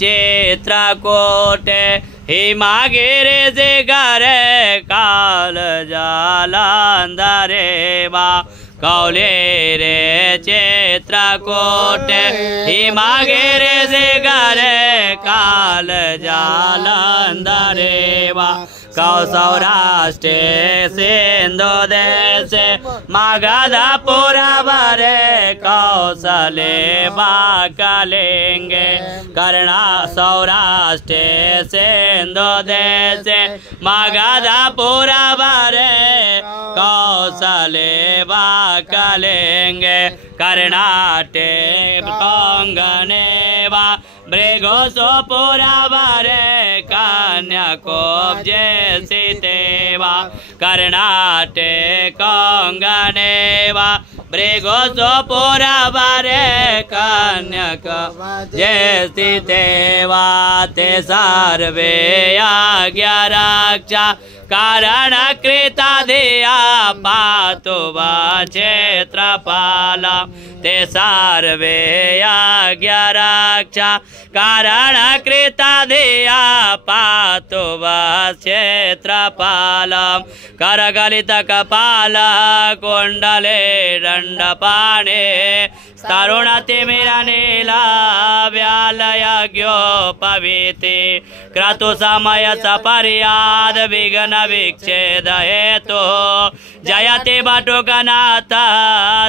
चित्रकूट हिमागिरि जिगरे काल जालंधरे बा कौले रे चित्रकूट हिमागिरि जिगरे काल जालंधरे बा कौ सौराष्ट्र सिंधु देश मगध पुरवरे कौशले बाकलिंगे कर्णा सौराष्ट्र सिंधु देश मगध पुरवरे कौशले बाकलिंगे कर्णाटक कोंगणे वा मृगोसो पुरवरे कन्याकुब्जे सीतेवा कर्णाटक कोंगणे वा मृगोसो पुरवरे कन्याकुब्जे सीतेवा ते सर्वे आज्ञारक्षा कारण कृता धिया पातु वा क्षेत्रपाल ते सर्वे आज्ञारक्षा कारण कृता धिया पातु वा क्षेत्रपाल करगलित कपाल कुंडले दंडपाणे तरुणतिमिरनीला व्यालयज्ञोपवीति क्रतु समय सपर्याद विघ्न विच्छेद हेतु जयति बटुकनाथ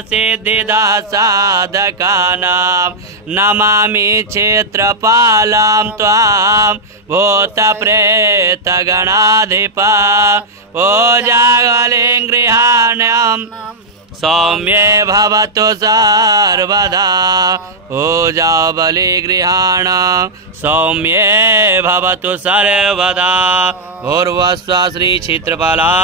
सिद्धिदा साधकानां नमामि क्षेत्रपालं त्वां भूत प्रेत गणाधिपा पूजागलिं गृहाण्यं सौम्ये भवतु सर्वदा पूजा बलिगृहाण सौम्ये भवतु सर्वदा भूर्वस्व श्री क्षेत्रपालाय